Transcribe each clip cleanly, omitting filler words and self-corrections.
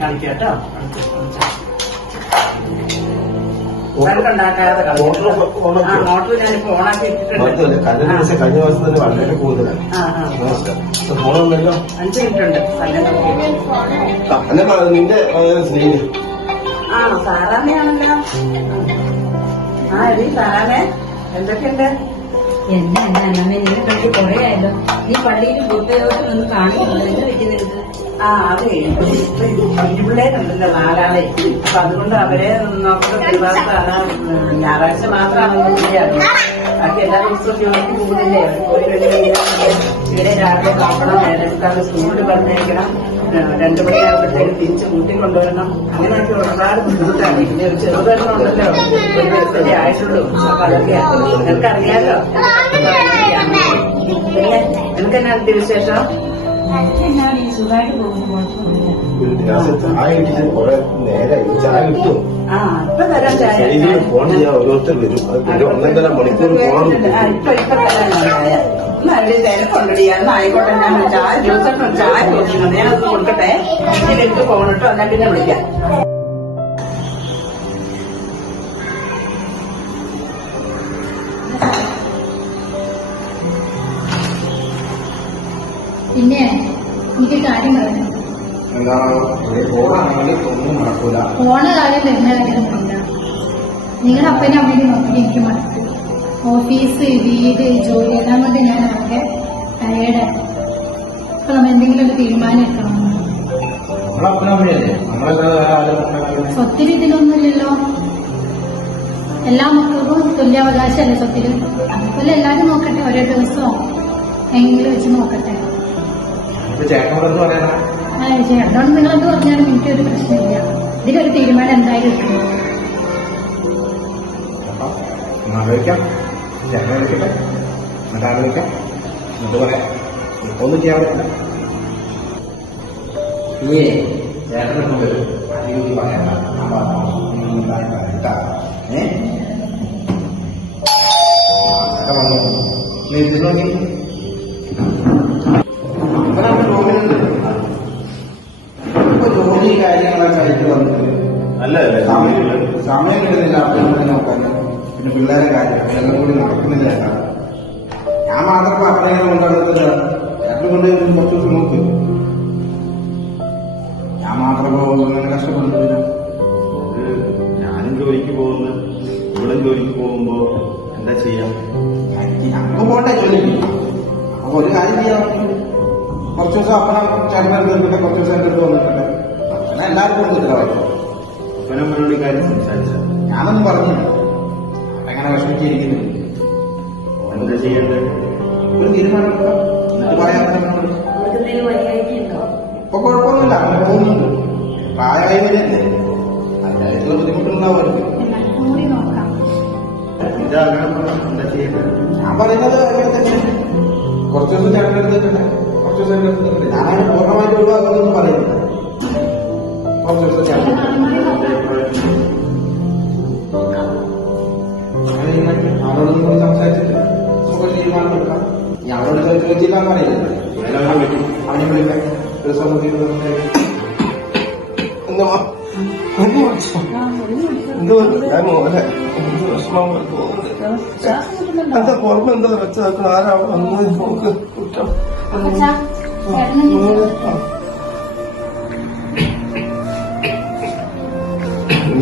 കളിക്കാട്ടോ ഉണ്ടാക്കാതെ മോട്ടർ ഞാനിപ്പോ ഓണാക്കി ഇട്ടിട്ടുണ്ട്. കഴിഞ്ഞ മാസം തന്നെ വളരെ കൂടുതലാണ്. 5 മിനിറ്റ് ഉണ്ട്. നിന്റെ സ്നേഹിതൻ സാറാമ്മയാണല്ലോ. എടി സാറാമ്മേ, എന്തൊക്കെയുണ്ട്? എന്നെ അമ്മ നിന്നെ കണ്ടി കൊറേ ആയല്ലോ. നീ പള്ളിയിൽ കൂട്ടുകാരോട്ട് ഒന്ന് കാണിക്കുന്നുണ്ട്. എന്ത് പറ്റുന്നത്? അതെ, പിള്ളേരുണ്ടല്ലോ 4 ആളെ. അപ്പൊ അതുകൊണ്ട് അവരെ നോക്കുന്ന പിള്ളേർക്കാണ്. ഞായറാഴ്ച മാത്രമാണെന്ന് കൂടിയാണ്. ബാക്കി എല്ലാ ദിവസവും ജോലിക്ക് പോകുന്നില്ലേ? പോയി ഇവിടെ രാവിലെ നോക്കണം, നേരത്തെ സ്കൂളിൽ പറഞ്ഞേക്കണം, 2 മണിയാകുമ്പോഴത്തേക്ക് തിരിച്ച് കൂട്ടിക്കൊണ്ടുവരണം. അങ്ങനെയൊക്കെ ഒരുപാട് ബുദ്ധിമുട്ടാണ്. ഇനി ഒരു ചെറുതെണ്ണം ഉണ്ടല്ലോ, 1 വയസ്സല്ലേ ആയിട്ടുള്ളൂ. അപ്പൊ അതൊക്കെ നിനക്കറിയാലോ. പിന്നെ നിനക്കെന്നാ വിശേഷം? സുഖമായിട്ട് പോകുന്നു. ചായ കിട്ടിയിട്ട് കുറെ നേരം ചായ കിട്ടും. ഇപ്പൊ തരാം ചായ. ഫോൺ ചെയ്യാൻ ഓരോരുത്തർ വരും. 1.5 മണിക്കൂർ പോകണം. ഇപ്പൊ തരാനോ ചായ? തിരക്കുണ്ടടി. അന്ന് ആയിക്കോട്ടെ, ഞാൻ ചായ ജ്യൂസൊക്കെ ചായ ചോദിക്കുന്നത് ഞാനത് കൊടുക്കട്ടെ. എനിക്ക് പോകണിട്ടോ, എന്നാ പിന്നെ വിളിക്കാം. പിന്നെ എനിക്ക് കാര്യം പറയാം. പോണ കാര്യം വരുന്ന കാര്യമൊന്നുമില്ല. നിങ്ങളുടെ അപ്പനും അമ്മയും നോക്കി എനിക്ക് മടുത്തു. ഓഫീസ്, വീട്, ജോലി എല്ലാം കൊണ്ട് ഞാൻ ആകെ ടയേർഡായി. അപ്പൊ നമ്മൾ എന്തെങ്കിലും ഒരു തീരുമാനം എടുക്കണം. സ്വത്തിന് ഇതിലൊന്നുമില്ലല്ലോ. എല്ലാ മക്കൾക്കും തുല്യാവകാശമല്ലേ സ്വത്തിന്? അതുപോലെ എല്ലാരും നോക്കട്ടെ, ഓരോ ദിവസവും എങ്കിലും വെച്ച് നോക്കട്ടെ. ചേട്ടനോട് നിങ്ങളെന്ത് പറഞ്ഞാലും എനിക്കൊരു പ്രശ്നമില്ല. ഇതിലൊരു തീരുമാനം എന്തായാലും എടുക്കണം. ആലോചിക്കാം, ചേട്ടനെ വിളിക്കട്ടെ, എന്നിട്ട് ആലോചിക്കാം, എന്നിട്ട് പറയാം. ഇപ്പൊന്നും ചെയ്യാൻ പറ്റില്ല. നീ ചേട്ടനെ കൊണ്ടുവരും, അധികം പറയാൻ നീ ഇത് നോക്കി ജോലി കാര്യങ്ങളൊക്കെ ആയിട്ട് വന്നിട്ട് അല്ലേ സമയം കിട്ടുന്നില്ല. അപ്പനെ നോക്കാൻ പിന്നെ പിള്ളേരെ കാര്യം എല്ലാം കൂടി നടക്കുന്നില്ല. ഞാൻ മാത്രം അപ്പനെ കൊണ്ടുവന്നില്ല. ചേട്ടൻ കൊണ്ട് കുറച്ച് ദിവസം നോക്ക്. ഞാൻ മാത്രം ഇങ്ങനെ കഷ്ടപ്പെടുന്നില്ല. ഞാനും ജോലിക്ക് പോകുന്നു, ഇവളും ജോലിക്ക് പോകുമ്പോ എന്താ ചെയ്യാം? ഞങ്ങൾ പോട്ടെ ജോലിക്ക്. അപ്പൊ ഒരു കാര്യം ചെയ്യാം, കുറച്ച് ദിവസം അപ്പനെ ചേട്ടനെ തീർക്കട്ടെ, കുറച്ച് ദിവസം എന്റെ അടുത്ത് വന്നിട്ടെ. അങ്ങനെ എല്ലാവർക്കും കൊടുത്തില്ല. അപ്പനമ്മയോട് കാര്യം സംസാരിച്ച ഞാനൊന്നും പറഞ്ഞില്ല. അങ്ങനെ വിഷമിച്ചിരിക്കുന്നു. എന്താ ചെയ്യേണ്ടത്? ഒരു തീരുമാനം എടുക്കാം. എന്നിട്ട് പറയാൻ ഇപ്പൊ കുഴപ്പമൊന്നുമില്ല, അങ്ങനെ പോകുന്നുണ്ട്. പ്രായമായി വരല്ലേ, അതിനായിട്ടുള്ള ബുദ്ധിമുട്ടുണ്ടാവും അവർക്ക്. ഇതാകണം. എന്താ ചെയ്യേണ്ടത്? ഞാൻ പറയുന്നത് അങ്ങനെ തന്നെ. കുറച്ച് ദിവസം ചേട്ടൻ്റെ അടുത്തിട്ടുണ്ട്, കുറച്ച് ദിവസം എന്റെ അടുത്തിട്ടുണ്ട്. ഞാനങ്ങനെ പൂർണ്ണമായിട്ട് ഒഴിവാക്കുന്നൊന്നും പറയുന്നില്ല. കുറച്ച് ദിവസം ചേട്ടൻ അവരോടൊന്നും കൂടി സംസാരിച്ചിട്ട് നമുക്ക് തീരുമാനം എടുക്കാം. ഞാൻ അവരോട് ചോദിച്ചില്ല പറയില്ല. അവനെ വിളിക്കാം, ഒരു സമയത്ത് എന്താ പുറമെ എന്താ വെച്ചാൽ ആരാ വന്ന് നോക്ക് കുറ്റം.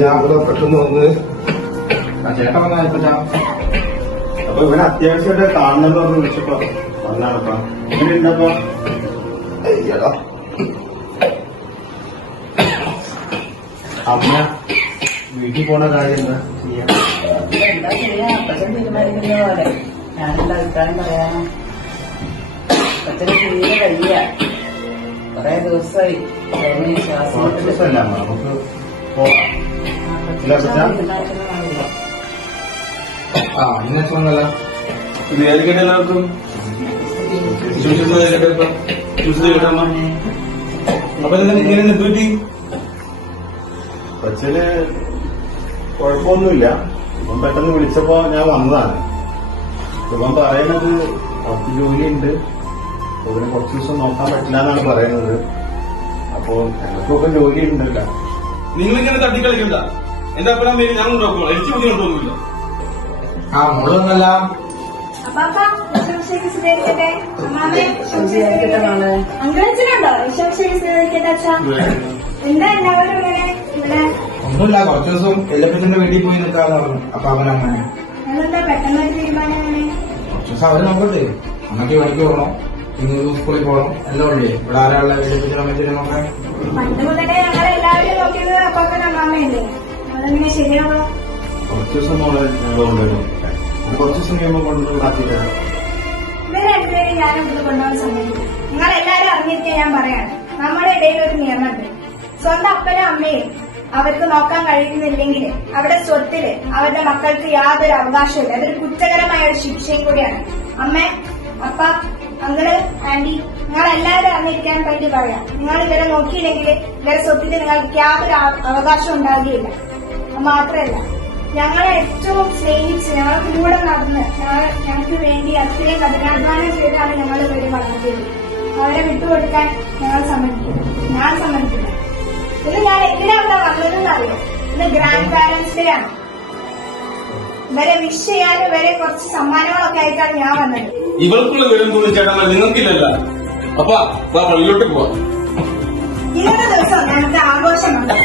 ഞാൻ അവിടെ പെട്ടെന്ന് വന്ന് ചേട്ടൻ വന്നപ്പോ അപ്പൊ ഇവനെ അത്യാവശ്യമായിട്ട് കാണണമെന്ന് പറഞ്ഞ് വിളിച്ചപ്പോ വന്നാണപ്പ എങ്ങനെ ഉണ്ടപ്പോ? അയ്യടാ അമ്മ വീട്ടിൽ പോണ കാര്യം എന്താ ചെയ്യാം? എന്താ ചെയ്യാ? അപ്പച്ചൻ തീരുമാനിക്കുന്ന പോലെ. ഞാനെന്താ അഭിപ്രായം പറയാനോ? അപ്പച്ചന് തീരെ കഴിയ കൊറേ ദിവസമായി ശ്വാസം ദിവസമല്ല നമുക്ക് പോവാം. ഇന്നല്ല ഇത് ഏതൊക്കെയാണ് എല്ലാവർക്കും അപ്പൊ ഇങ്ങനെ എന്തുപറ്റി? കൊച്ചിന് കുഴപ്പമൊന്നുമില്ല. ഇപ്പം പെട്ടെന്ന് വിളിച്ചപ്പോ ഞാൻ വന്നതാണ്. ഇപ്പം പറയണത് 10 ജോലിയുണ്ട്, അപ്പൊ ഇവന് കുറച്ച് ദിവസം നോക്കാൻ പറ്റില്ല എന്നാണ് പറയുന്നത്. അപ്പൊ ഞങ്ങൾക്കൊക്കെ ജോലി ഉണ്ടല്ല. നിങ്ങളിങ്ങനെ തട്ടിക്കളിക്കണ്ട. എന്റെ അപ്പനാ പേര് ഞാൻ നോക്കോളാം. എനിക്ക് ബുദ്ധിമുട്ടൊന്നുമില്ല. ആ മോളൊന്നല്ല അങ്കിളച്ചനുണ്ടോ വിശ്വസിക്കട്ടെ അച്ഛാ? എന്താ എല്ലാവരും ഇങ്ങനെ ഇവിടെ? ഒന്നുമില്ല, കുറച്ച് ദിവസം എല്ലപ്പത്തിന്റെ വീട്ടിൽ പോയി നിൽക്കാന്ന് പറഞ്ഞു. അപ്പൊ അവൻ അങ്ങനെ അതെന്താ പെട്ടെന്നൊരു തീരുമാനം അങ്ങനെ? കുറച്ച് ദിവസം അവര് നോക്കട്ടെ. അന്നൊക്കെ പണിക്ക് പോകണം, ഇന്ന് സ്കൂളിൽ പോകണം, എല്ലാം ഉള്ളേ. ഇവിടെ ആരാളുള്ള എല്ലപ്പത്തിന്റെ അമ്മച്ചിനെ നോക്കാൻ? പണ്ട് മുതലേ ഞങ്ങൾ എല്ലാവരും നോക്കിയത് അപ്പൊക്കെ അമ്മാമ്മയല്ലേ, അതെങ്ങനെ ശരിയാവുക? കുറച്ച് ദിവസം മോളെ ഞങ്ങൾ കൊണ്ടുവരും. കുറച്ച് ദിവസം കഴിയുമ്പോൾ കൊണ്ടുവന്ന് മാറ്റിത്തരാം. ഇവരെ രണ്ടുപേരും ഞാനും ഇത് കൊണ്ടുപോകാൻ സമ്മതിക്കും. നിങ്ങൾ എല്ലാവരും അറിഞ്ഞിരിക്കാൻ ഞാൻ പറയാണ്, നമ്മുടെ ഇടയിൽ ഒരു നിയമമുണ്ട്. സ്വന്തം അപ്പനും അമ്മയും അവർക്ക് നോക്കാൻ കഴിയുന്നില്ലെങ്കിൽ അവരുടെ സ്വത്തില് അവരുടെ മക്കൾക്ക് യാതൊരു അവകാശമില്ല. അതൊരു കുറ്റകരമായ ഒരു ശിക്ഷയും കൂടിയാണ്. അമ്മ, അപ്പ, അങ്കിള്, ആന്റി, നിങ്ങൾ എല്ലാവരും അറിഞ്ഞിരിക്കാൻ വേണ്ടി പറയാം. നിങ്ങൾ ഇവരെ നോക്കിയില്ലെങ്കിൽ ഇവരെ സ്വത്തിന് നിങ്ങൾക്ക് യാതൊരു അവകാശം ഉണ്ടാകുകയില്ല. മാത്രമല്ല, ഞങ്ങളെ ഏറ്റവും സ്നേഹിച്ച് ഞങ്ങളെ കൂടെ നടന്ന് ഞങ്ങൾക്ക് വേണ്ടി അത്രയും കഠിനാധ്വാനം ചെയ്താണ് ഞങ്ങൾ ഇവരെ വളർത്തിയത്. അവരെ വിട്ടുകൊടുക്കാൻ ഞങ്ങൾ സമ്മതിക്കില്ല, ഞാൻ സമ്മതിക്കില്ല. ഇത് ഞാൻ എന്തിനാ അവിടെ വന്നതെന്ന് അറിയാം. ഇന്ന് ഗ്രാൻഡ് പാരന്റ്സ് ഡേ ആണ്. ഇവരെ വിഷ് ചെയ്യാനും ഇവരെ കുറച്ച് സമ്മാനങ്ങളൊക്കെ ആയിട്ടാണ് ഞാൻ വന്നത്. ഇവർക്കുള്ള വിവരം തോന്നി ചേട്ടന്മാർ നിങ്ങൾക്കില്ലല്ല. അപ്പൊ പള്ളിയിലോട്ട് പോവാം. ഇന്നത്തെ ദിവസം ഞങ്ങൾക്ക് ആഘോഷമാണ്.